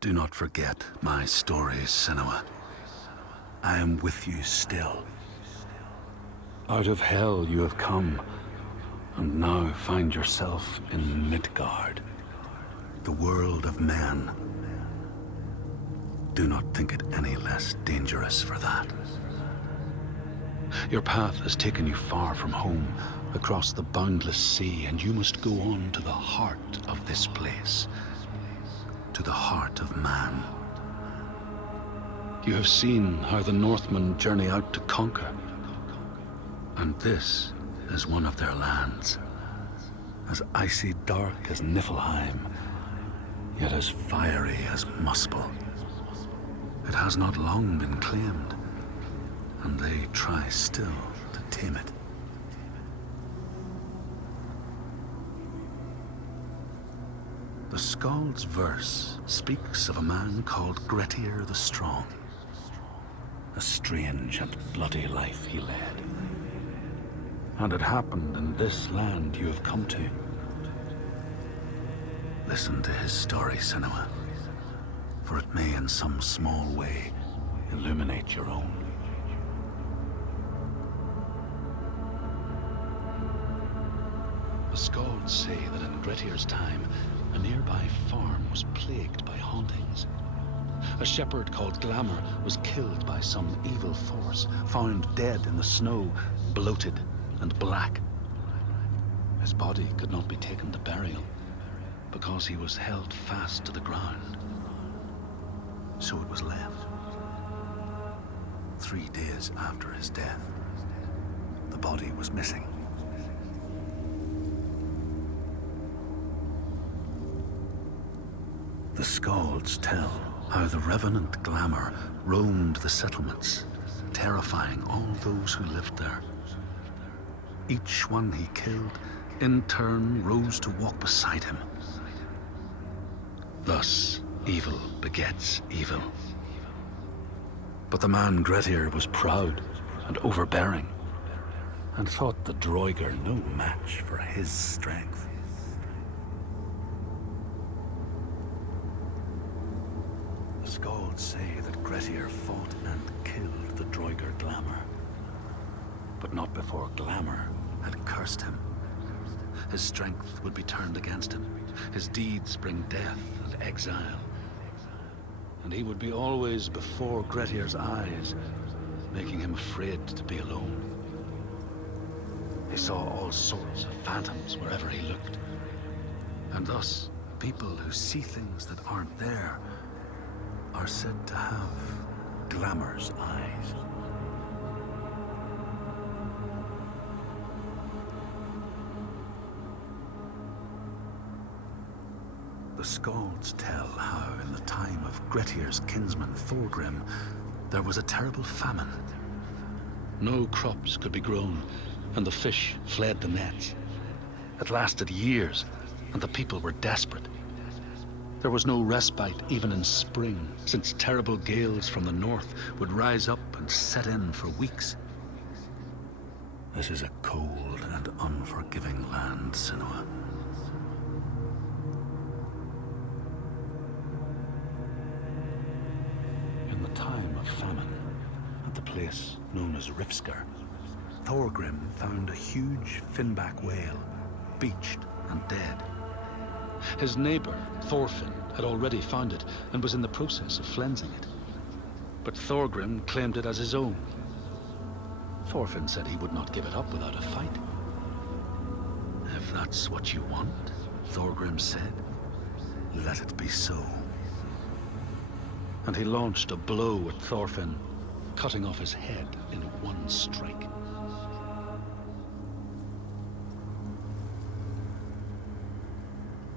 Do not forget my stories, Senua. I am with you still. Out of hell you have come, and now find yourself in Midgard, the world of men. Do not think it any less dangerous for that. Your path has taken you far from home, across the boundless sea, and you must go on to the heart of this place, to the heart of man. You have seen how the Northmen journey out to conquer, and this is one of their lands, as icy dark as Niflheim, yet as fiery as Muspel. It has not long been claimed, and they try still to tame it. The Skald's verse speaks of a man called Grettir the Strong. A strange and bloody life he led. And it happened in this land you have come to. Listen to his story, Senua, for it may in some small way illuminate your own. The Skalds say that in Grettir's time, a nearby farm was plagued by hauntings. A shepherd called Glamour was killed by some evil force, found dead in the snow, bloated and black. His body could not be taken to burial, because he was held fast to the ground. So it was left. 3 days after his death, the body was missing. The Skalds tell how the revenant Glamour roamed the settlements, terrifying all those who lived there. Each one he killed, in turn, rose to walk beside him. Thus, evil begets evil. But the man Grettir was proud and overbearing, and thought the Droiger no match for his strength. The Skalds say that Grettir fought and killed the Droiger Glamour, but not before Glamour had cursed him. His strength would be turned against him, his deeds bring death and exile, and he would be always before Grettir's eyes, making him afraid to be alone. He saw all sorts of phantoms wherever he looked, and thus people who see things that aren't there are said to have Glamour's eyes. The Skalds tell how in the time of Grettir's kinsman Thorgrim, there was a terrible famine. No crops could be grown, and the fish fled the nets. It lasted years, and the people were desperate. There was no respite even in spring, since terrible gales from the north would rise up and set in for weeks. This is a cold and unforgiving land, Senua. In the time of famine, at the place known as Rifskar, Thorgrim found a huge finback whale, beached and dead. His neighbor, Thorfinn, had already found it and was in the process of flensing it. But Thorgrim claimed it as his own. Thorfinn said he would not give it up without a fight. If that's what you want, Thorgrim said, let it be so. And he launched a blow at Thorfinn, cutting off his head in one strike.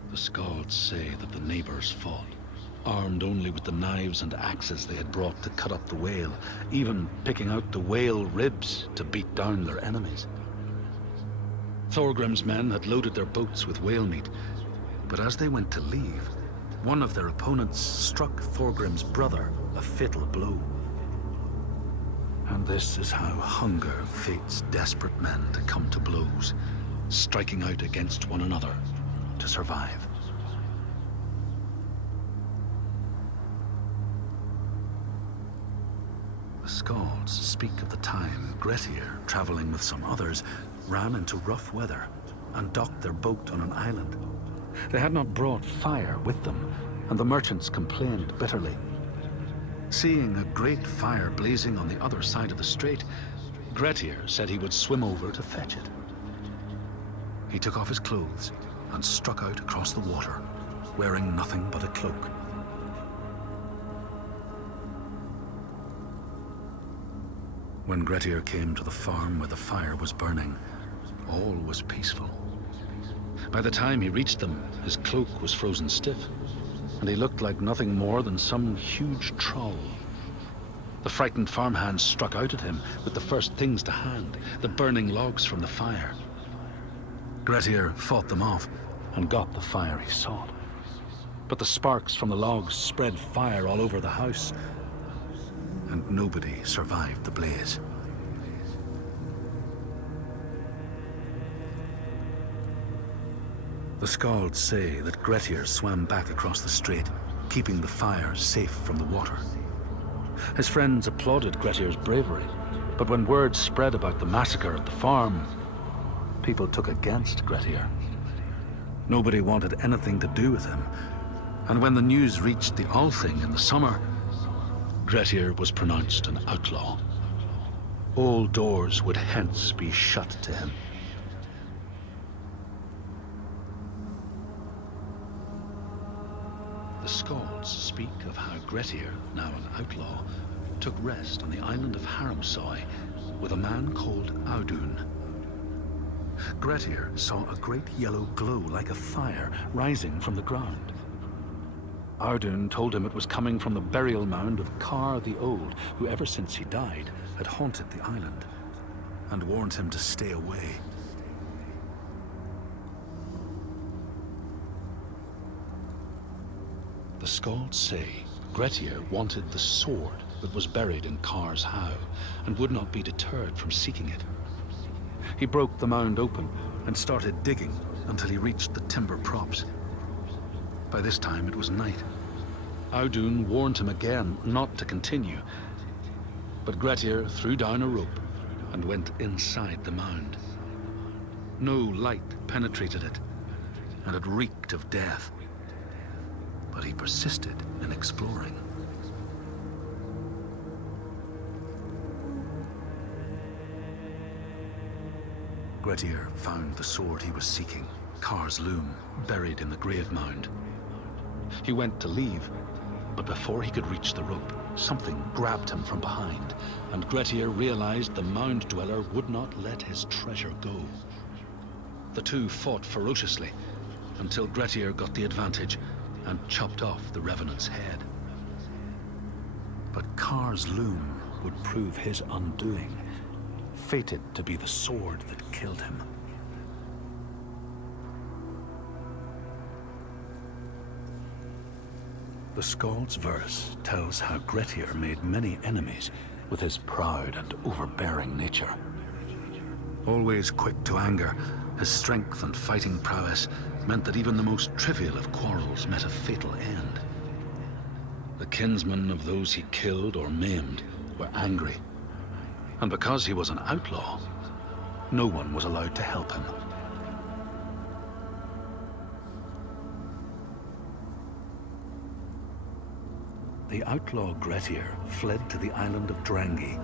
The Skalds say that the neighbors fought, armed only with the knives and axes they had brought to cut up the whale, even picking out the whale ribs to beat down their enemies. Thorgrim's men had loaded their boats with whale meat, but as they went to leave, one of their opponents struck Thorgrim's brother a fatal blow. And this is how hunger fates desperate men to come to blows, striking out against one another to survive. Skalds speak of the time Grettir, traveling with some others, ran into rough weather and docked their boat on an island. They had not brought fire with them, and the merchants complained bitterly. Seeing a great fire blazing on the other side of the strait, Grettir said he would swim over to fetch it. He took off his clothes and struck out across the water, wearing nothing but a cloak. When Grettir came to the farm where the fire was burning, all was peaceful. By the time he reached them, his cloak was frozen stiff, and he looked like nothing more than some huge troll. The frightened farmhands struck out at him with the first things to hand, the burning logs from the fire. Grettir fought them off and got the fire he sought. But the sparks from the logs spread fire all over the house, and nobody survived the blaze. The Skalds say that Grettir swam back across the strait, keeping the fire safe from the water. His friends applauded Grettir's bravery, but when word spread about the massacre at the farm, people took against Grettir. Nobody wanted anything to do with him, and when the news reached the Althing in the summer, Grettir was pronounced an outlaw. All doors would hence be shut to him. The Skalds speak of how Grettir, now an outlaw, took rest on the island of Haramsoy with a man called Audun. Grettir saw a great yellow glow like a fire rising from the ground. Audun told him it was coming from the burial mound of Kar the Old, who ever since he died had haunted the island, and warned him to stay away. The Skalds say Grettir wanted the sword that was buried in Kar's howe, and would not be deterred from seeking it. He broke the mound open and started digging until he reached the timber props. By this time it was night. Audun warned him again not to continue, but Grettir threw down a rope and went inside the mound. No light penetrated it, and it reeked of death. But he persisted in exploring. Grettir found the sword he was seeking, Kar's loom, buried in the grave mound. He went to leave, but before he could reach the rope, something grabbed him from behind, and Grettir realized the mound dweller would not let his treasure go. The two fought ferociously until Grettir got the advantage and chopped off the revenant's head. But Kar's loom would prove his undoing, fated to be the sword that killed him. The Skald's verse tells how Grettir made many enemies with his proud and overbearing nature. Always quick to anger, his strength and fighting prowess meant that even the most trivial of quarrels met a fatal end. The kinsmen of those he killed or maimed were angry, and because he was an outlaw, no one was allowed to help him. The outlaw Grettir fled to the island of Drangi.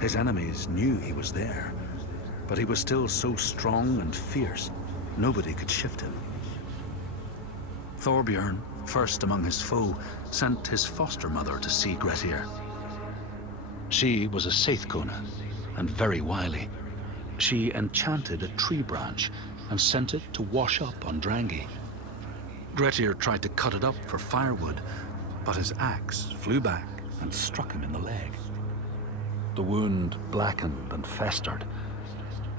His enemies knew he was there, but he was still so strong and fierce, nobody could shift him. Thorbjorn, first among his foe, sent his foster mother to see Grettir. She was a Seithkona, and very wily. She enchanted a tree branch and sent it to wash up on Drangi. Grettir tried to cut it up for firewood, but his axe flew back and struck him in the leg. The wound blackened and festered,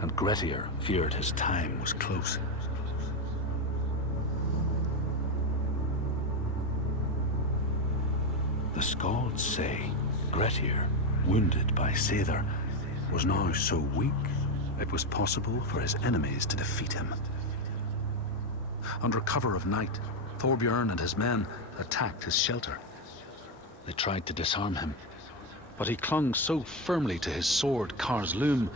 and Grettir feared his time was close. The Skalds say Grettir, wounded by Seithr, was now so weak it was possible for his enemies to defeat him. Under cover of night, Thorbjorn and his men attacked his shelter. They tried to disarm him, But he clung so firmly to his sword, Kar's loom,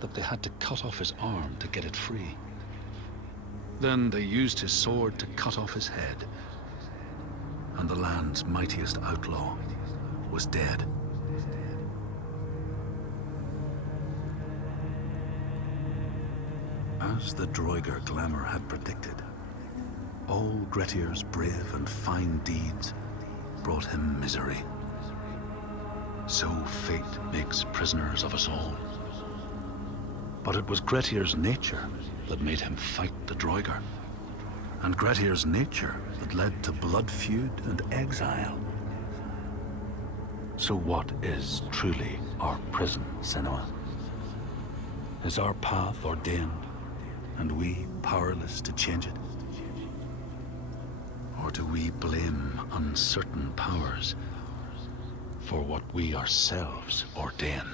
that they had to cut off his arm to get it free. Then they used his sword to cut off his head, and the land's mightiest outlaw was dead. As the Droigar glamour had predicted, all Grettir's brave and fine deeds brought him misery. So fate makes prisoners of us all. But it was Grettir's nature that made him fight the Droigar, and Grettir's nature that led to blood feud and exile. So what is truly our prison, Senua? Is our path ordained, and we powerless to change it? Or do we blame uncertain powers for what we ourselves ordain?